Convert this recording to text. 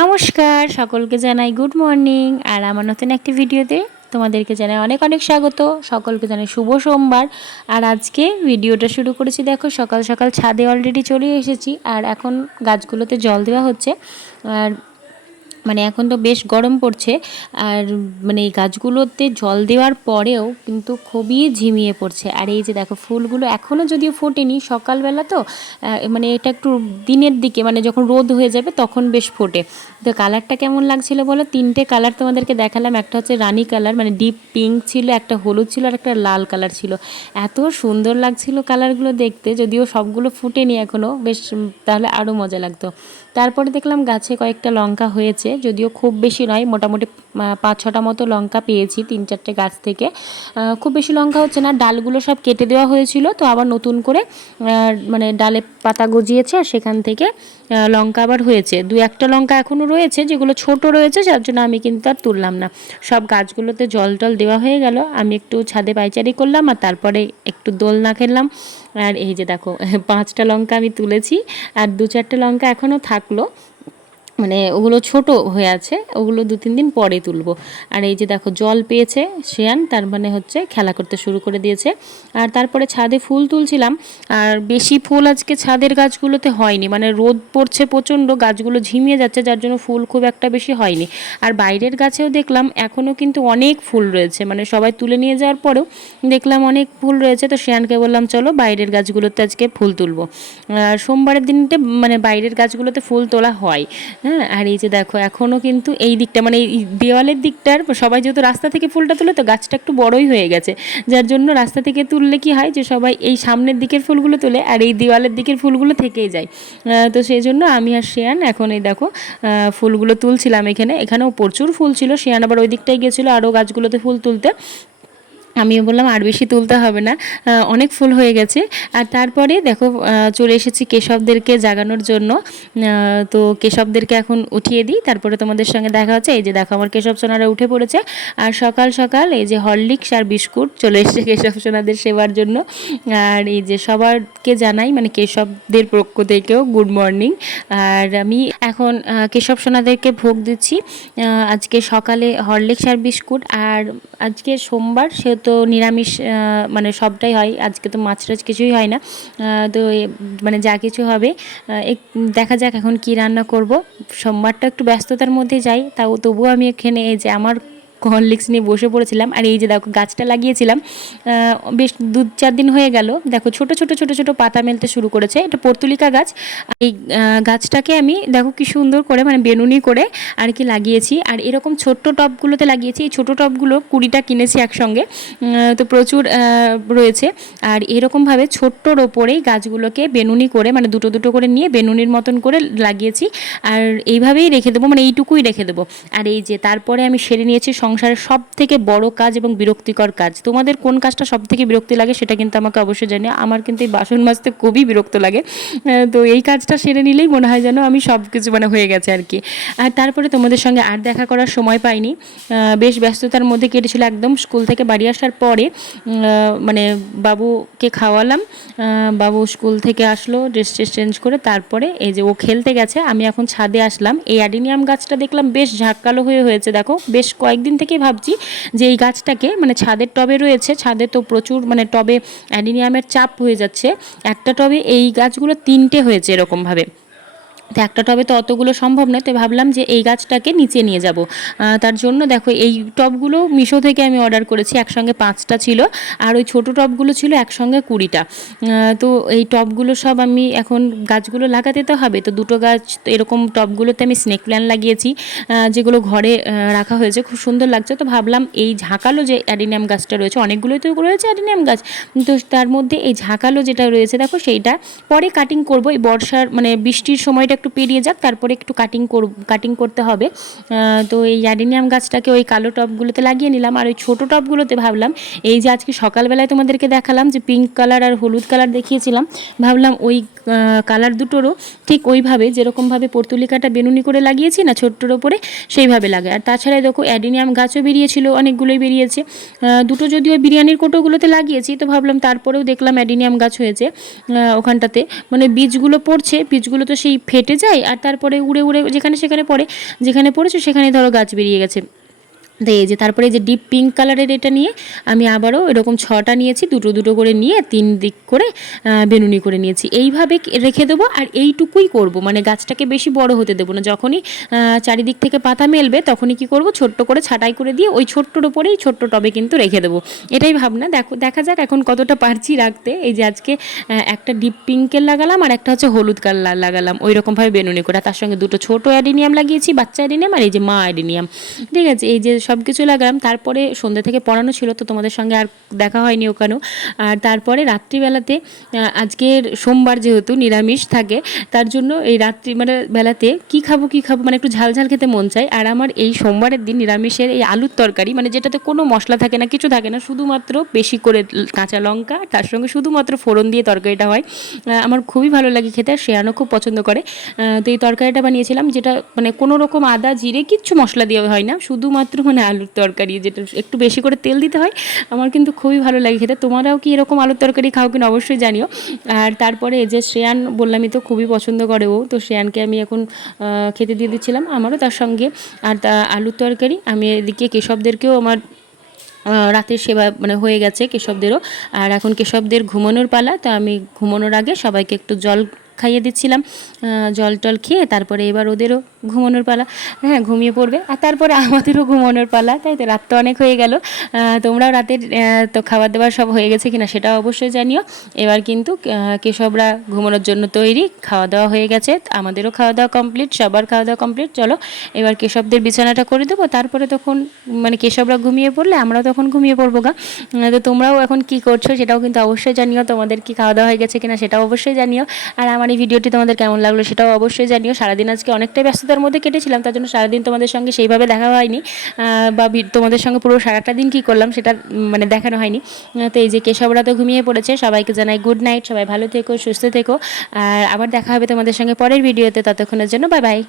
নমস্কার, সকলকে জানাই গুড মর্নিং। আর আমার নতুন একটি ভিডিওতে তোমাদেরকে জানাই অনেক অনেক স্বাগত। সকলকে জানাই শুভ সোমবার। আর আজকে ভিডিওটা শুরু করেছি, দেখো সকাল সকাল ছাদে অলরেডি চলে এসেছি। আর এখন গাছগুলোতে জল দেওয়া হচ্ছে। আর এখন তো বেশ গরম পড়ছে। আর এই গাছগুলোতে জল দেওয়ার পরেও কিন্তু খুবই ঝিমিয়ে পড়ছে। আর এই যে দেখো ফুলগুলো এখনও যদিও ফোটেনি, সকালবেলা তো এটা একটু দিনের দিকে যখন রোদ হয়ে যাবে তখন বেশ ফোটে। তো কালারটা কেমন লাগছিল বলো? তিনটে কালার তোমাদেরকে দেখালাম। একটা হচ্ছে রানী কালার, ডিপ পিঙ্ক ছিল, একটা হলুদ ছিল, আর একটা লাল কালার ছিল। এত সুন্দর লাগছিল কালারগুলো দেখতে, যদিও সবগুলো ফুটেনি এখনও, বেশ তাহলে আরও মজা লাগতো। তারপরে দেখলাম গাছে কয়েকটা লঙ্কা হয়েছে, যদিও খুব বেশি নয়, মোটামুটি 5-6টা মতো লঙ্কা পেয়েছি 3-4টে গাছ থেকে। খুব বেশি লঙ্কা হচ্ছে না, ডালগুলো সব কেটে দেওয়া হয়েছিল, তো আবার নতুন করে ডালে পাতা গজিয়েছে, আর সেখান থেকে লঙ্কা আবার হয়েছে। 2-1টা লঙ্কা এখনও রয়েছে, যেগুলো ছোট রয়েছে, যার জন্য আমি কিন্তু আর তুললাম না। সব গাছগুলোতে জল টল দেওয়া হয়ে গেল, আমি একটু ছাদে পায়চারি করলাম, আর তারপরে একটু দোলনা খেললাম। আর এই যে দেখো 5টা লঙ্কা আমি তুলেছি, আর 2-4টে লঙ্কা এখনও থাকলো, ওগুলো ছোট হয়ে আছে, ওগুলো 2-3 দিন পরে তুলবো। আর এই যে দেখো জল পেয়েছে শ্রেয়ান, তার হচ্ছে খেলা করতে শুরু করে দিয়েছে। আর তারপরে ছাদে ফুল তুলছিলাম। আর বেশি ফুল আজকে ছাদের গাছগুলোতে হয়নি, রোদ পড়ছে প্রচণ্ড, গাছগুলো ঝিমিয়ে যাচ্ছে, যার জন্য ফুল খুব একটা বেশি হয়নি। আর বাইরের গাছেও দেখলাম এখনও কিন্তু অনেক ফুল রয়েছে, সবাই তুলে নিয়ে যাওয়ার পরেও দেখলাম অনেক ফুল রয়েছে। তো শ্রেয়ানকে বললাম চলো বাইরের গাছগুলোতে আজকে ফুল তুলবো। আর সোমবারের দিনটা বাইরের গাছগুলোতে ফুল তোলা হয়। হ্যাঁ, আর এই যে দেখো এখনও কিন্তু এই দিকটা এই দেওয়ালের দিকটার সবাই যেহেতু রাস্তা থেকে ফুলটা তুলে, তো গাছটা একটু বড়ই হয়ে গেছে, যার জন্য রাস্তা থেকে তুললে কি হয় যে সবাই এই সামনের দিকের ফুলগুলো তোলে, আর এই দেওয়ালের দিকের ফুলগুলো থেকেই যায়। তো সেই জন্য আমি আর শ্রেয়ান এখন এই দেখো ফুলগুলো তুলছিলাম। এখানেও প্রচুর ফুল ছিল, শ্রেয়ান আবার ওই দিকটাই গেছিলো আরও গাছগুলোতে ফুল তুলতে। আমিও বললাম আর বেশি তুলতে হবে না, অনেক ফুল হয়ে গেছে। আর তারপরে দেখো চলে এসেছি কেশবদেরকে জাগানোর জন্য। তো কেশবদেরকে এখন উঠিয়ে দিই, তারপরে তোমাদের সঙ্গে দেখা হচ্ছে। এই যে দেখো আমার কেশব সোনারা উঠে পড়েছে, আর সকাল সকাল এই যে হরলিক্স আর বিস্কুট চলে এসেছে কেশব সোনাদের সেবার জন্য। আর এই যে সবারকে জানাই কেশবদের পক্ষ থেকেও গুড মর্নিং। আর আমি এখন কেশব সোনাদেরকে ভোগ দিচ্ছি। আজকে সকালে হরলিক্স আর বিস্কুট, আর আজকে সোমবার সেহেতু নিরামিষ সবটাই হয়, আজকে তো মাছ টাছ কিছুই হয় না। তো যা কিছু হবে দেখা যাক এখন কি রান্না করব। সোমবারটা একটু ব্যস্ততার মধ্যে যাই, তবুও আমি এখানে এই যে আমার হরলিক্স নিয়ে বসে পড়েছিলাম। আর এই যে দেখো গাছটা লাগিয়েছিলাম বেশ 2-4 দিন হয়ে গেল, দেখো ছোট ছোট ছোট ছোট পাতা মেলতে শুরু করেছে। এটা পর্তুলিকা গাছ। এই গাছটাকে আমি দেখো কি সুন্দর করে বেনুনি করে আর কি লাগিয়েছি। আর এরকম ছোট্ট টবগুলোতে লাগিয়েছি, এই ছোটো টবগুলো 20টা কিনেছি একসঙ্গে, তো প্রচুর রয়েছে। আর এরকমভাবে ছোট্টর ওপরেই গাছগুলোকে বেনুনি করে দুটো দুটো করে নিয়ে বেনুনির মতন করে লাগিয়েছি। আর এইভাবেই রেখে দেবো, এইটুকুই রেখে দেবো। আর এই যে তারপরে আমি সেরে নিয়েছি সংসারের সব থেকে বড় কাজ এবং বিরক্তিকর কাজ। তোমাদের কোন কাজটা সব থেকে বিরক্তি লাগে সেটা কিন্তু আমাকে অবশ্যই জানিও। আমার কিন্তু এই বাসন মাজতে খুবই বিরক্ত লাগে। তো এই কাজটা সেরে নিলেই মনে হয় যেন আমি সব কিছু হয়ে গেছে আর কি। আর তারপরে তোমাদের সঙ্গে আর দেখা করার সময় পাইনি, বেশ ব্যস্ততার মধ্যে কেটেছিল। একদম স্কুল থেকে বাড়ি আসার পরে বাবুকে খাওয়ালাম, বাবু স্কুল থেকে আসলো ড্রেস চেঞ্জ করে, তারপরে এই যে ও খেলতে গেছে, আমি এখন ছাদে আসলাম। এই অ্যাডিনিয়াম গাছটা দেখলাম বেশ ঝাঁকালো হয়েছে, দেখো বেশ কয়েকদিন থেকেই ভাবছি যে এই গাছটাকে ছাদের টবে রয়েছে, ছাদে তো প্রচুর টবে অ্যাডিনিয়ামের চাপ হয়ে যাচ্ছে। একটা টবে এই গাছগুলো 3টে হয়েছে এরকমভাবে, তো একটা টবে তো অতগুলো সম্ভব নয়, তো ভাবলাম যে এই গাছটাকে নিচে নিয়ে যাব। তার জন্য দেখো এই টবগুলো মিশো থেকে আমি অর্ডার করেছি, একসঙ্গে 5টা ছিল, আর ওই ছোটো টবগুলো ছিল একসঙ্গে 20টা। তো এই টবগুলো সব আমি এখন গাছগুলো লাগাতে তো হবে, তো দুটো গাছ এরকম টবগুলোতে আমি স্নেক প্ল্যান্ট লাগিয়েছি, যেগুলো ঘরে রাখা হয়েছে, খুব সুন্দর লাগছে। তো ভাবলাম এই ঝাঁকালো যে অ্যাডিনিয়াম গাছটা রয়েছে, অনেকগুলোই তো রয়েছে অ্যাডিনিয়াম গাছ, তো তার মধ্যে এই ঝাঁকালো যেটা রয়েছে দেখো সেইটা পরে কাটিং করব। এই বর্ষার বৃষ্টির সময়টা একটু পেরিয়ে যাক, তারপরে একটু কাটিং করতে হবে। তো এই অ্যাডিনিয়াম গাছটাকে ওই কালো টবগুলোতে লাগিয়ে নিলাম। আর ওই ছোটো টবগুলোতে ভাবলাম এই যে আজকে সকালবেলায় তোমাদেরকে দেখালাম যে পিঙ্ক কালার আর হলুদ কালার দেখিয়েছিলাম, ভাবলাম ওই কালার দুটোরও ঠিক ওইভাবে যেরকমভাবে পর্তুলিকাটা বেনুনি করে লাগিয়েছি না ছোট্টোর ওপরে, সেইভাবে লাগে। আর তাছাড়া দেখো অ্যাডিনিয়াম গাছও বেরিয়েছিল, অনেকগুলোই বেরিয়েছে। দুটো যদিও বিরিয়ানির কোটোগুলোতে লাগিয়েছি, তো ভাবলাম তারপরেও দেখলাম অ্যাডিনিয়াম গাছ হয়েছে ওখানটাতে, বীজগুলো পড়ছে, বীজগুলো তো সেই ফেটে যায় আর তারপরে উড়ে উড়ে যেখানে সেখানে পড়ে, যেখানে পড়েছে সেখানে ধরো গাছ বেরিয়ে গেছে। তো এই যে তারপরে এই যে ডিপ পিঙ্ক কালারের এটা নিয়ে আমি আবারও এরকম 6টা নিয়েছি, দুটো দুটো করে নিয়ে 3 দিক করে বেনুনি করে নিয়েছি। এইভাবে রেখে দেবো আর এইটুকুই করব, মানে গাছটাকে বেশি বড় হতে দেবো না। যখনই চারিদিক থেকে পাতা মেলবে তখনই কি করব, ছোট্ট করে ছাঁটাই করে দিয়ে ওই ছোট্টর ওপরেই ছোট্ট টবে কিন্তু রেখে দেবো। এটাই ভাবনা, দেখা যাক এখন কতটা পারছি রাখতে। এই যে আজকে একটা ডিপ পিঙ্কের লাগালাম আর একটা হচ্ছে হলুদ কালার লাগালাম ওই রকমভাবে বেনুনি করে, তার সঙ্গে দুটো ছোটো অ্যাডিনিয়াম লাগিয়েছি, বাচ্চা অ্যাডিনিয়াম আর এই যে মা অ্যাডিনিয়াম। ঠিক আছে, এই যে সব কিছু লাগালাম। তারপরে সন্ধ্যা থেকে পড়ানো ছিল তো তোমাদের সঙ্গে আর দেখা হয়নি ওখানেও। আর তারপরে রাত্রিবেলাতে আজকের সোমবার যেহেতু নিরামিষ থাকে তার জন্য এই রাত্রি মানে বেলাতে কী খাবো মানে একটু ঝাল ঝাল খেতে মন চায়। আর আমার এই সোমবারের দিন নিরামিষের এই আলুর তরকারি, মানে যেটাতে কোনো মশলা থাকে না, কিছু থাকে না, শুধুমাত্র বেশি করে কাঁচা লঙ্কা তার সঙ্গে শুধুমাত্র ফোড়ন দিয়ে তরকারিটা হয়, আমার খুবই ভালো লাগে খেতে আর শেয়ানও খুব পছন্দ করে। তো এই তরকারিটা বানিয়েছিলাম, যেটা মানে কোনো রকম আদা জিরে কিচ্ছু মশলা দেওয়া হয় না, শুধুমাত্র মানে আলুর তরকারি, যেটা একটু বেশি করে তেল দিতে হয়। আমার কিন্তু খুবই ভালো লাগে খেতে। তোমরাও কি এরকম আলুর তরকারি খাও কিনা অবশ্যই জানিও। আর তারপরে এই যে শ্রেয়ান বললামই তো খুবই পছন্দ করে ও, তো শ্রেয়ানকে আমি এখন খেতে দিয়ে দিচ্ছিলাম, আমারও তার সঙ্গে। আর আলুর তরকারি আমি এদিকে কেশবদেরকেও আমার রাতের সেবা মানে হয়ে গেছে কেশবদেরও। আর এখন কেশবদের ঘুমানোর পালা, তো আমি ঘুমানোর আগে সবাইকে একটু জল খাইয়ে দিচ্ছিলাম। জল টল খেয়ে তারপরে এবার ওদেরও ঘুমানোর পালা, হ্যাঁ ঘুমিয়ে পড়বে আর তারপরে আমাদেরও ঘুমানোর পালা, তাই তো রাত তো অনেক হয়ে গেল। তোমরাও রাতের তো খাবার দাবার সব হয়ে গেছে কিনা সেটাও অবশ্যই জানিও। এবার কিন্তু কেশবরা ঘুমানোর জন্য তৈরি, খাওয়া দাওয়া হয়ে গেছে, আমাদেরও খাওয়া দাওয়া কমপ্লিট, সবার খাওয়া দাওয়া কমপ্লিট। চলো এবার কেশবদের বিছানাটা করে দেবো, তারপরে তখন মানে কেশবরা ঘুমিয়ে পড়লে আমরাও তখন ঘুমিয়ে পড়বো গা। তো তোমরাও এখন কি করছো সেটাও কিন্তু অবশ্যই জানিও, তোমাদের কি খাওয়া দাওয়া হয়ে গেছে কিনা সেটাও অবশ্যই জানিও। আর আমার এই ভিডিওটি তোমাদের কেমন লাগলো সেটাও অবশ্যই জানিও। সারাদিন আজকে অনেকটাই ব্যস্ততার মধ্যে কেটেছিলাম, তার জন্য সারাদিন তোমাদের সঙ্গে সেইভাবে দেখা হয়নি, বা তোমাদের সঙ্গে পুরো সারাটা দিন কী করলাম সেটা মানে দেখানো হয়নি। তো এই যে কেশবরা তো ঘুমিয়ে পড়েছে, সবাইকে জানাই গুড নাইট, সবাই ভালো থেকো, সুস্থ থেকো, আর আবার দেখা হবে তোমাদের সঙ্গে পরের ভিডিওতে। ততক্ষণের জন্য বাই বাই।